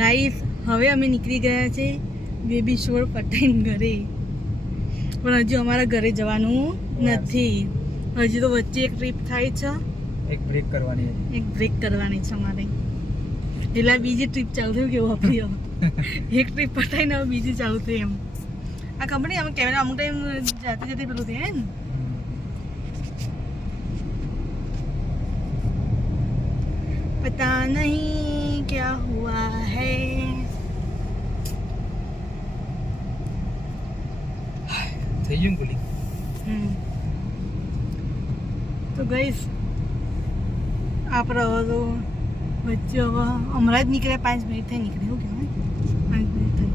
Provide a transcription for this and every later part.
Guys હવે અમે નીકળી ગયા છે બેબી શોર પટાઈને ઘરે, પણ હજુ અમારા ઘરે જવાનું નથી. હજી તો વચ્ચે એક ટ્રીપ થાય છે, એક બ્રેક કરવાની છે અમારે. એટલે બીજી ટ્રીપ ચાલુ થયું કેવું આપણી એક ટ્રીપ પટાઈને હવે બીજી ચાલુ થઈ. એમ આ કંપની અમે કેમેરા અમુક ટાઈમ જાતે જાતે પેલું થાય ને. पता नहीं क्या हुआ है. થઈ ગયું કુલી. તો ગઈસ આપણે હવે તો વચ્ચે હવે હમણાં જ નીકળ્યા 5 મિનિટ થઈ નીકળે. એવું કહેવાય 5 મિનિટ થઈ.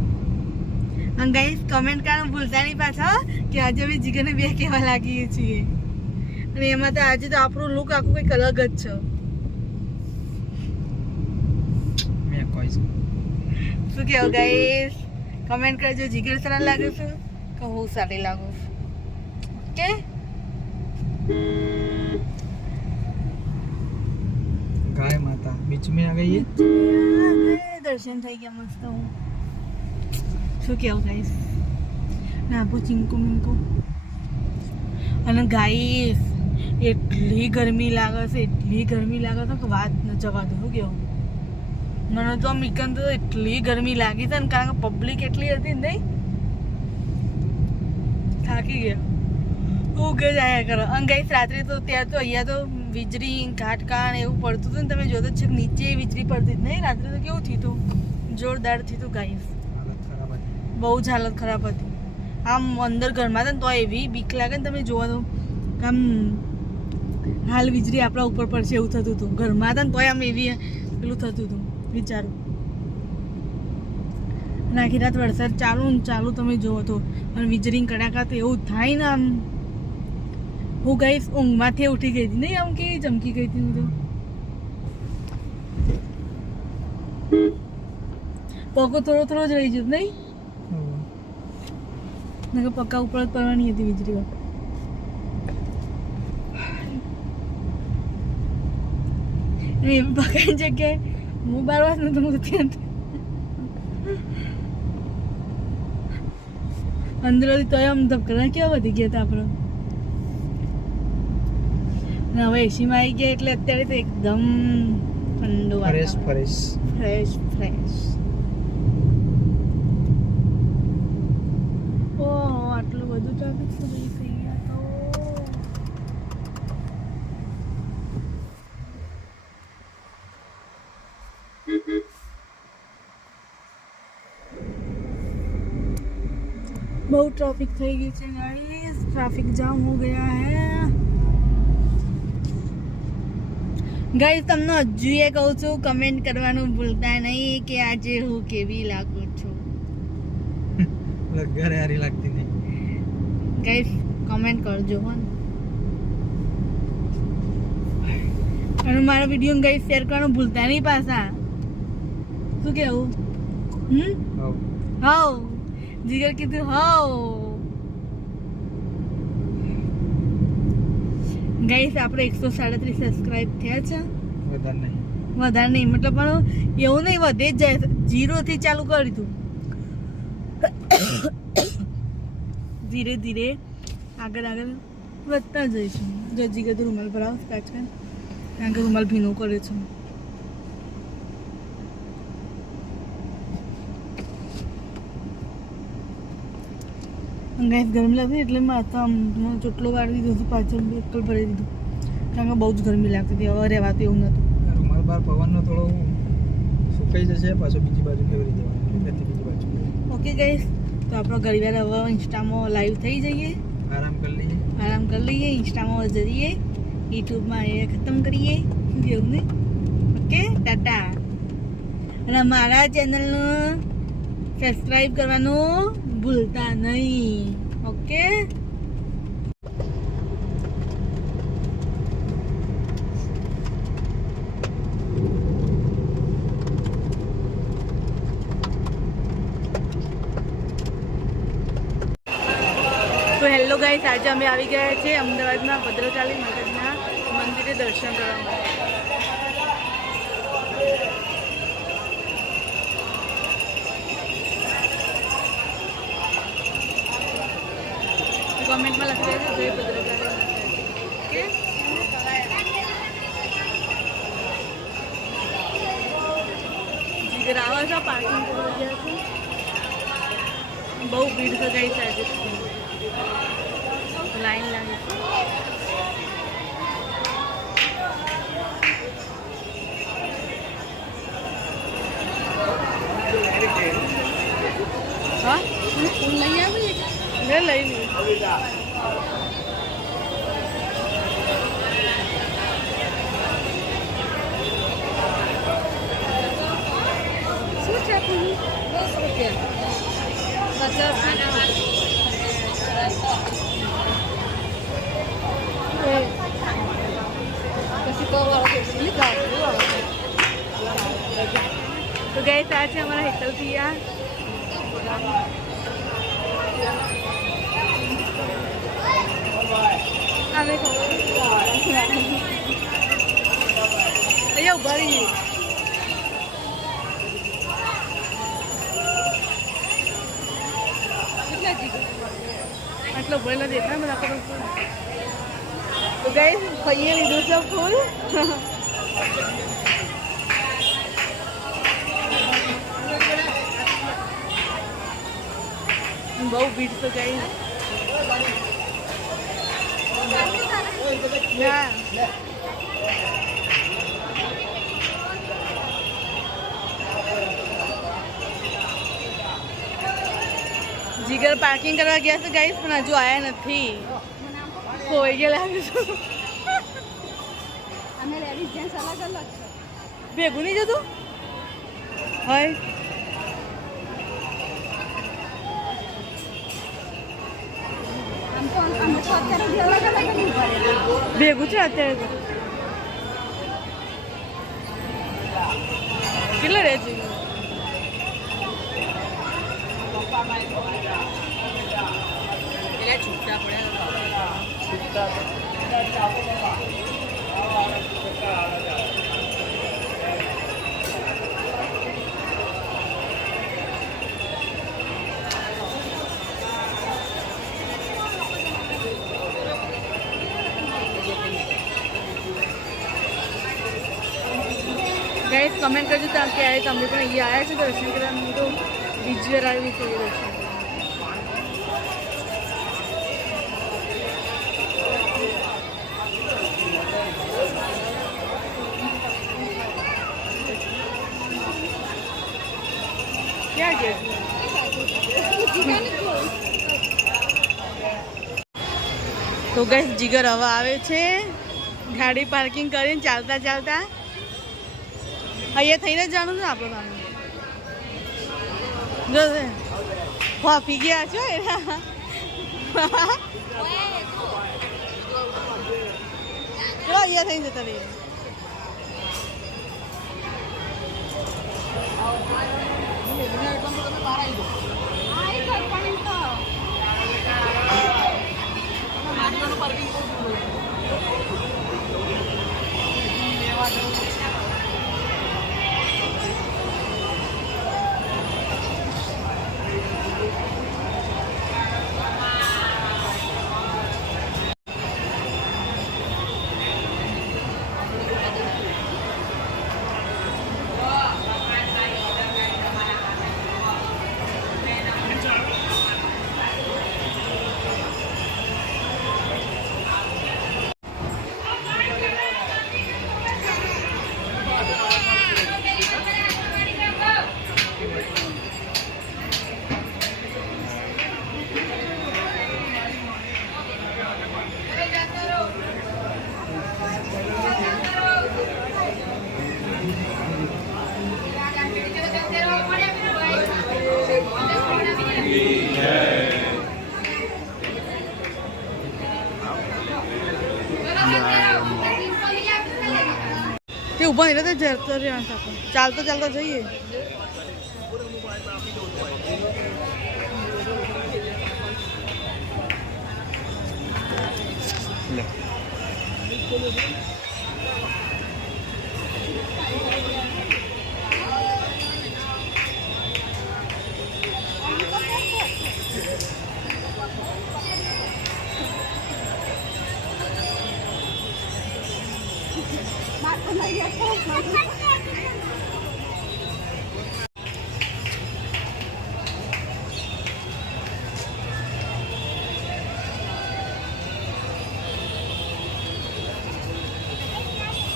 અને ગઈસ કમેન્ટ કરવાનું ભૂલતા નહીં પાછા કે આજે અમે જીગરને બે કહેવા લાગીએ છીએ. અને એમાં તો આજે તો આપણું લુક આખું કંઈક અલગ જ છે. શું કેવું ગાઈસ? કમેન્ટ કરજો. જીગર સારા લાગુ છું કે હું સારી લાગુ છું? ઓકે. गाय माता बीच में आ गई है. दर्शन થઈ ગયા મસ્ત. શું કેવું ગાઈસ? નાબુ ચિંકુ મિંકુ. અને ગાઈસ એટલી ગરમી લાગે છે કે વાત ન જવા દો. શું કેવું? મને તો મીકન તો એટલી ગરમી લાગી છે ને, કારણ કે પબ્લિક એટલી હતી ને, થાકી ગયા. ઉગ જ આયા કરો. અને ગાઈસ રાત્રે તો ત્યાં તો અહીંયા તો વીજળી કાટકાણ એવું પડતું હતું ને, તમે જોતો છે નીચે વીજળી પડતી જ નહીં. રાત્રે તો કેવું થયું હતું, જોરદાર થયું હતું ગાઈસ. બહુ જ હાલત ખરાબ હતી. આમ અંદર ઘરમાં હતા ને તો એવી બીક લાગે ને, તમે જોવા તો આમ હાલ વીજળી આપણા ઉપર પડશે એવું થતું હતું. ઘરમાં હતા ને તોય આમ એવી પેલું થતું હતું. વિચારો આખી રાત વરસાદ ચાલુ તમે જોવો તો, અને વીજળી કડાકા તો એવું થાય ને. આમ હું ગાઈસ ઊંઘમાંથી ઉઠી ગઈ હતી નહીં, આમ કેવી ચમકી ગઈ હતી. હું તો પગો થોડો જ રહી જતો નહીં, પક્કા ઉપર જ પડવાની હતી વીજળી. એમ પકાઈ જગ્યાએ હું 12 વાગે નતું ત્યાં અંદરથી તો આમ ધબકડા કેવા વધી ગયા હતા આપણે. હવે એસીમાં આવી ગયા એટલે અત્યારે તો એકદમ ઠંડુ ફ્રેશ. ઓહો આટલું બધું ટ્રાફિક થઈ ગયા તો. बहुत ट्रैफिक થઈ ગઈ છે गाइस. ट्रैफिक जाम हो गया है गाइस. તમને હજુ એ કહું છું, કમેન્ટ કરવાનું ભૂલતા નહીં કે આજે હું કેવી લાગુ છું. ઘરે હારી લાગતી નહીં ગાઈસ, કમેન્ટ કરજો હો. અને મારા વિડીયો ગાઈસ શેર કરવાનું ભૂલતા નહીં પાછા. શું કેવું? હાઉ જીગર કીધું હાઉ. ગાઈસ આપણે 137 સબસ્ક્રાઇબ થયા છે. વધારે નહીં મતલબ પણ એવું નહીં, વધે જ જાય. 0 થી ચાલુ કરી દીધું. ધીરે ધીરે આગળ વધતા જઈશું. જો જીગર રૂમાલ પર આવ કાચ કારણ કે રૂમાલ ભીનો કરે છે. ગેસ ગરમી લાગતી એટલે માથા ચોટલો વાળી દીધો હતો, પાછળ બોટલ ભરી દીધું, કારણ કે બહુ જ ગરમી લાગતી હતી. હવે રહેવાતું એવું નહોતું. રૂમાલ બહાર પવનનો થોડો સુકાઈ જશે, પાછો બીજી બાજુ ફેરવી દેવાનું. બીજી બાજુ ઓકે ગાઈસ. તો આપણો ઘડીવાર હવે ઇન્સ્ટામાં લાઈવ થઈ જઈએ, આરામ કરી લઈએ. ઇન્સ્ટામાં જઈએ, યુટ્યુબમાં એ ખતમ કરીએ. એવું નહીં? Okay tata. અને મારા ચેનલનું સબસ્ક્રાઈબ કરવાનું ભૂલતા નહીં. ઓકે. તો હેલો ગાઈસ, આજે અમે આવી ગયા છીએ અમદાવાદના ભદ્રકાળી માતાજીના મંદિરે દર્શન કરવા માટે. કમેન્ટમાં લખી દેજો જય ભદ્રકાળી કે જીગર આવે છે પાર્કિંગ કરવા ગયા છે બહુ ભીડ તો ગઈ છે આજે લાઈન લાગી છે હા ફૂલ લઈ આવી મેં લઈ લીધું શું છે ફૂલ 10 રૂપિયા 50 પછી તો ગઈ ત્યાં છે અમારા હેતલ પિયા અમે અહીંયા ઉભા રહીએ આટલો ભરેલો દેખાય મને આખો તો ગઈ ભાઈએ લીધું છે ફૂલ બહુ ભીડ તો ગઈ ના જીગર પાર્કિંગ કરવા ગયા છે ગાઈસ પણ હજુ આવ્યા નથી ખોઈ ગયા લાગે છે અમે લેડીઝ જેન્ટ્સ અલગ અલગ છે ભેગું નહીં જતું હોય ભેગું છે અત્યારે તો કેટલો રહે છે છૂટા ગાઈસ કમેન્ટ કરજો તો કે આए તમે પણ અહીંયા આવ્યા છો દર્શન કરવા તો બીજી વાર આવી છે દર્શન ક્યાં ગયા તો ગાઈસ જીગર હવે આવે છે ગાડી પાર્કિંગ કરીને ચાલતા ચાલતા અહીંયા થઈને જવાનું છે આપણે જો ફાફી ગયા છો એના જો અહીંયા થઈને જતા રહીએ તે ઊભા નહીં રહેતા જતો રહેવાનું આપણે ચાલતો ચાલતો જઈએ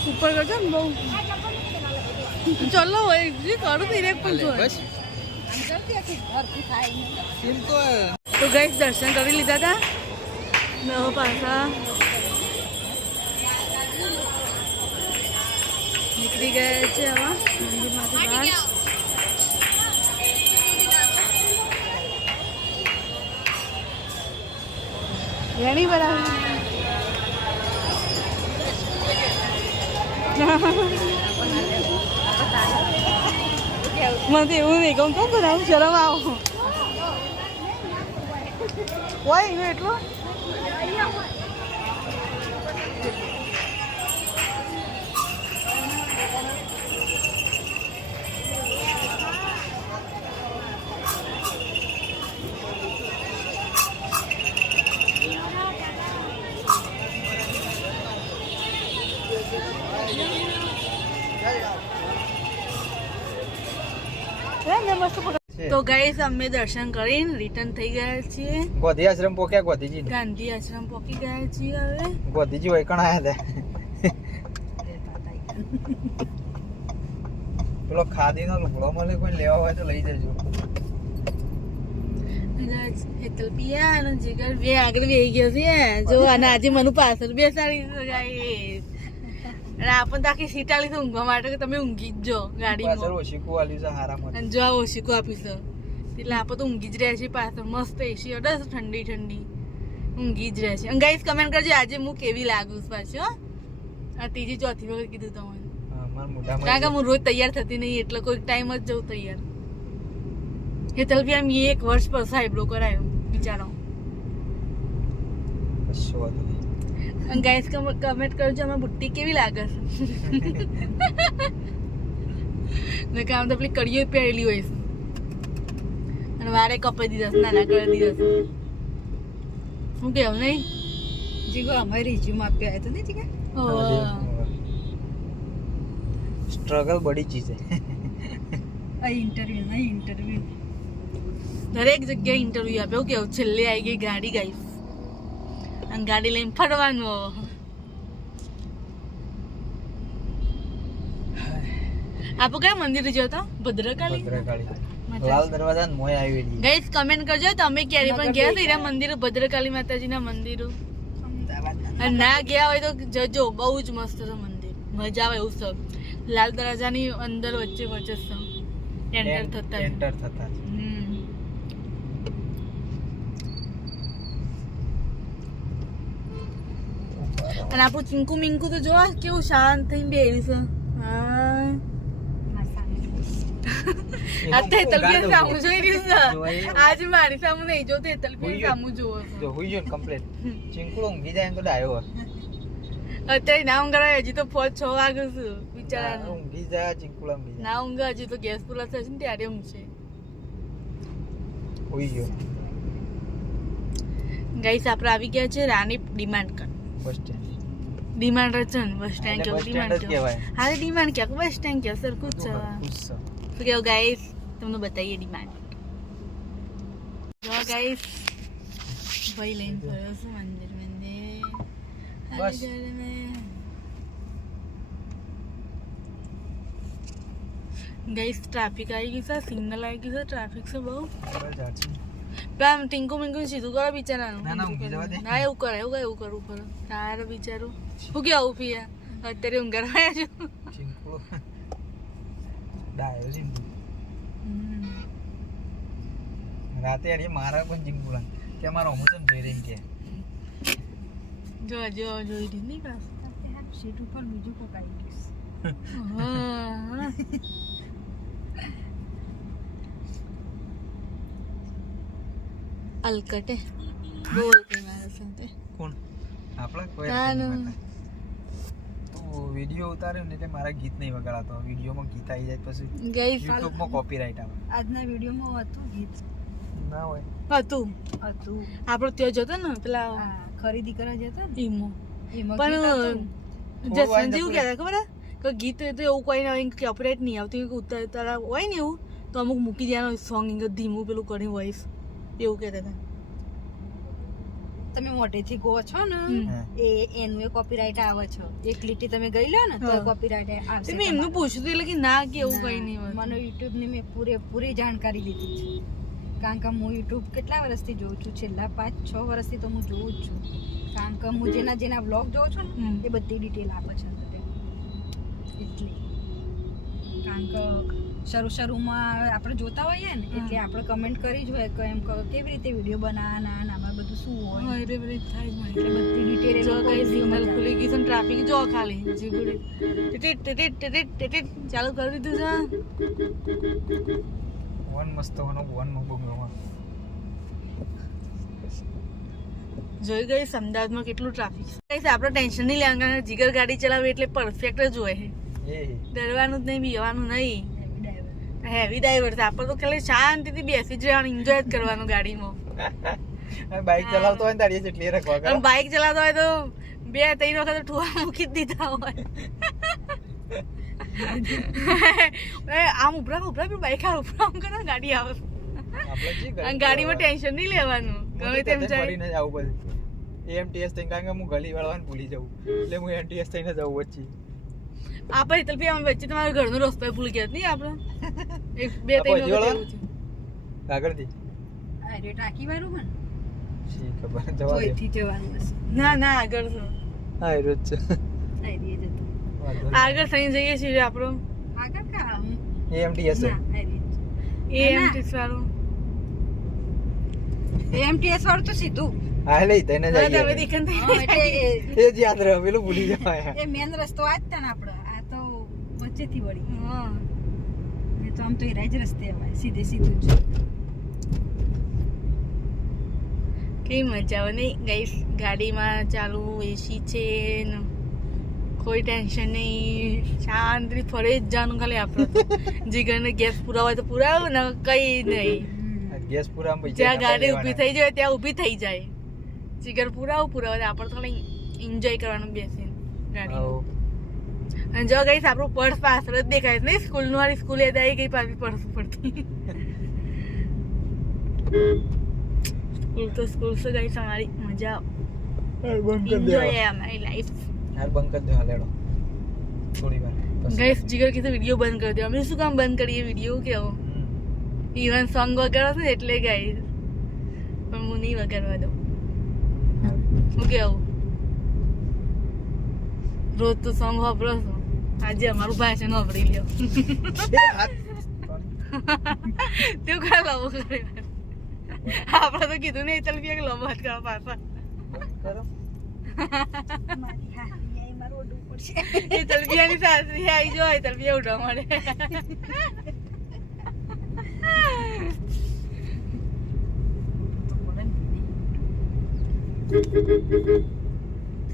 ઉપર કરજો ને બહુ ચલો હોય જે કરું તો ઇરેક પણ જો બસ એમ તો ગાઈસ દર્શન કરી લીધા હતા ને હવે પાછા નીકળી ગયા છે હવે મંદિરમાંથી બહાર રેણી બરાબર મને તો એવું નહીં કહું કેમ બનાવું શરમ આવો હોય એનું એટલું તો ગાઈસ અમે દર્શન કરીને રિટર્ન થઈ ગયા છીએ ગોધી આશ્રમ પોક્યા ગોધીજી ગાંધી આશ્રમ પહોંચી ગયા છીએ હવે ગોધીજી વૈકણ આયા હતા પેલો ખાદીનો લુગડો મળે કોઈ લેવા હોય તો લઈ જજો હેતલ પિયા અને જીગર બે આગળ બેસી ગયો છે જો અને આજે મને પાછળ બેસાડી ગાઈસ અને આપણને તો આખી સીટ આલી છે ઊંઘવા માટે કે તમે ઊંઘી જ જો ગાડીમાં ઓશીકું આલ્યું છે હારામાં અને જો આ ઓશીકું આપીશ એટલે આપણે તો ઊંઘી જ રહ્યા છીએ પાછળ મસ્ત એસી અડે ઠંડી ઠંડી ઊંઘી જ રહ્યા છીએ અને ગાઈસ કમેન્ટ કરજો આજે હું કેવી લાગુ છું પાછી હો આ ત્રીજી ચોથી વખત કીધું તમને કારણ કે હું રોજ તૈયાર થતી નહીં એટલે કોઈ ટાઈમ જ જવું તૈયાર હેતલ બી આમ એક વર્ષ પછી આઈબ્રો કરાયો બિચારો અને ગાઈસ કમેન્ટ કરજો અમે બુટ્ટી કેવી લાગે છે ને કામ તો પેલી કડીઓ પહેરેલી હોય છે અને વારે કપાઈ દીધા નાના કરી દીધા શું કેવું નહીં જીગો અમારી રીઝ્યુમ આપ્યા આવ્યા તો નહીં જીગા સ્ટ્રગલ બડી ચીજ છે આ ઇન્ટરવ્યુ દરેક જગ્યાએ ઇન્ટરવ્યુ આપ્યો કેવું છેલ્લે આવી ગઈ ગાડી ગાઈસ અને ગાડી લઈને ફરવાનું આપો કયા મંદિર જો તો ભદ્રકાળી લાલ દરવાજા ને મોય આવેલી ગાઈસ કમેન્ટ કરજો તમે ક્યારે પણ ગયા છો એના મંદિરો ભદ્રકાળી માતાજીના મંદિરો અને ના ગયા હોય તો જજો બહુ જ મસ્ત છે મંદિર મજા આવે એવું સબ લાલ દરવાજાની અંદર વચ્ચે વચ્ચે એન્ટર થતા અને આપણું ચીંકુ મિંકુ તો જોવા કેવું શાંત થઈને બેઠી છે અત્યારે તલબિયા સામું જોઈ રહ્યું છે આજે મારી સામું નહીં જોતો તલબિયા સામું જોવો જો હોઈ જો કમ્પ્લીટ ચિંકુડો ઊંઘી જાય તો ડાયો અત્યારે ના ઊંઘ હજી તો 5-6 વાગે છે બિચારા ઊંઘી જાય ચિંકુડો ઊંઘી જાય ના ઊંઘ હજી તો ગેસ પૂરા થશે ને ત્યારે ઊંઘશે હોઈ ગયો ગાઈસ આપણે આવી ગયા છે રાની ડિમાન્ડ કર બસ સ્ટેન્ડ ડિમાન્ડ રચન બસ સ્ટેન્ડ કે ડિમાન્ડ કહેવાય હા ડિમાન્ડ કે બસ સ્ટેન્ડ કે સરખું જ છે તો કેવું ગાઈસ તમને બતાવીએ ડિમાન્ડ જો ગાઈસ ભાઈ લઈને ફર્યો છું મંદિર બસ ગાઈસ ટ્રાફિક આવી ગયું છે સિગ્નલ આવી ગયું છે ટ્રાફિક છે બહુ આમ ટીંકુ મિંકુ સીધું કરો બિચારાનું ના એવું કરે એવું કરવું પડે તારે બિચારું શું કે આવું પીએ અત્યારે ઊંઘ આવ્યા છો રાતે અરે મારા પણ ચિંકુલા કે મારો હું તને જોઈ રહી કે જોઈ રહી નહીં પાછું સીટ ઉપર બીજું કોક આવી ગયું અલકટે બોલ કે મારા સાથે કોણ આપણા કોઈ તો વિડિયો ઉતાર્યો ને એટલે મારા ગીત નહીં વગાડાતો વિડિયોમાં ગીત આવી જાય પછી ગાઈસ યુટ્યુબમાં કોપીરાઈટ આવે આજના વિડિયોમાં હતું ગીત ના હોય હતું આપણો ત્યાં જતો ને પેલા ખરીદી કરવા જતા ને એમાં પણ જસવંત જેવું કહેતા ખબર તો ગીત તો એવું કોઈ ના હોય કોપીરાઇટ નહીં આવતી ઉત્તર તારા હોય ને એવું તો અમુક મૂકી દેવાનું સોંગ ધીમું પેલું કરી વોઇસ એવું કહેતા હતા. તમે મોઢેથી ગો છો ને એનું એ કોપીરાઇટ આવે છે. એક લીટી તમે ગઈ લો ને તો કોપીરાઇટ આવશે. મેં એમનું પૂછ્યું હતું એટલે કે ના કે એવું કંઈ નહીં હોય. મને યુટ્યુબ ની મેં પૂરેપૂરી જાણકારી લીધી છે. કારણ કે હું યુટ્યુબ કેટલા વર્ષથી જોઉં છું, છેલ્લા 5-6 વર્ષથી તો હું જોઉં જ છું. કારણ કે હું જેના વ્લોગ જોઉં છું ને એ બધી ડિટેલ આપે છે અંદર એટલે. કારણ કે શરૂમાં આપણે જોતા હોઈએ ને એટલે આપણે કમેન્ટ કરી જ હોય કે એમ કહો કેવી રીતે વિડીયો બનાવવાના આમાં બધું શું હોય એટલે બધી ડિટેલ જો કઈ સિગ્નલ ખુલી ગઈ છે ટ્રાફિક જો ખાલી જીગુડી ટીટીટ ચાલુ કરી દીધું છે. વન મસ્ત હોનો વન નો બગવામાં જોઈ ગઈ અમદાવાદમાં કેટલું ટ્રાફિક છે. આપણે ટેન્શન નહીં લેવાનું કારણ કે જીગર ગાડી ચલાવે એટલે પરફેક્ટ જ હોય. ડરવાનું જ નહીં, બીવાનું નહીં. હેવી ડ્રાઈવર છે આપણે તો ખાલી શાંતિથી બેસી જ રહેવાનું, એન્જોય જ કરવાનું ગાડીમાં. બાઇક ચલાવતો હોય ને તારી જેટલી રાખવા અને બાઇક ચલાવતો હોય તો 2-3 વખત ઠુવા મૂકી જ દીધા હોય. આમ ઉભરા પેલું બાઇક ઉભરા કરે ગાડી આવે અને ગાડીમાં ટેન્શન નહીં લેવાનું ગમે તેમ જાય. આવું બધું એમટીએસ થઈને કારણ કે હું ગલી વાળવાને ભૂલી જાઉં એટલે હું એમટીએસ થઈને જાઉં વચ્ચે. આપણે હિતલભાઈ આમ વચ્ચે તમારા ઘરનો રસ્તો ભૂલી ગયા નહીં આપણે 2-3 વખત આગળથી અરે ટાંકી વાળું ને શી ખબર જવા દે. કોઈથી જવાનું હશે. ના આગળ છે. હા એ રોજ છે આઈડિયા જતો આગળ થઈને જઈએ છીએ આપણો આગળ કા એમટીએસ ના આઈડિયા એમટીએસ વાળું એમટીએસ વાળું તો સીધું હા લઈ તને તમે જઈએ દેખન એટલે એ જ યાદ રહે પેલું ભૂલી જવાય. એ મેન રસ્તો આ જ હતા ને આપણો. આ તો વચ્ચેથી વળી હા એ તો આમ તો એ રાજ રસ્તે આવે સીધું જ. કેવી મજા આવે નહીં ગાઈસ ગાડીમાં ચાલુ એસી છે ને કોઈ ટેન્શન નહીં, શાંતિથી ફરે જ જવાનું ખાલી આપણે તો. જીગરને ગેસ પૂરા હોય તો પુરાવ ને કઈ નહીં. ગેસ પૂરા જ્યાં ગાડી ઊભી થઈ જાય ત્યાં ઊભી થઈ જાય. જીગર પુરાવ આપણે તો ખાલી એન્જોય કરવાનું બેસીને ગાડીમાં. અને જો ગઈ આપણું પર્સ પાછળ જ દેખાય નહીં સ્કૂલનું વાળી સ્કૂલે જાય ગઈ પાછી પર્સ પડતી. સ્કૂલ તો ગઈ તમારી મજા એન્જોય અમારી લાઈફ. યાર બંધ કરી દો હાલેડો થોડી વાર ગાઈસ જીગર કીધું વિડીયો બંધ કરી દો. અમે શું કામ બંધ કરીએ વિડીયો કેવો ઇવન સોંગ વગાડો છે ને એટલે ગાઈસ પણ હું નહીં વગાડવા દઉં. શું કેવું રોજ તો સોંગ વાપરો છો, આજે અમારું ભાષણ વાપરી લ્યો. તું કા લાવો કરે આપણે તો કીધું નહીં ચાલ કે લોબો હાથ કરવા પાછા કરો મારી હા એ મારું ઓડું પડશે. એ તલબિયાની સાસરી આવી જો એ તલબિયા ઉઠવા મળે.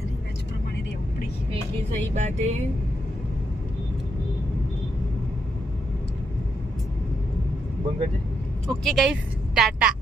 રિવાજ પ્રમાણે રહેવું પડે. એટલી સહી બાત હે. બંધ કરજે. Okay guys Tata.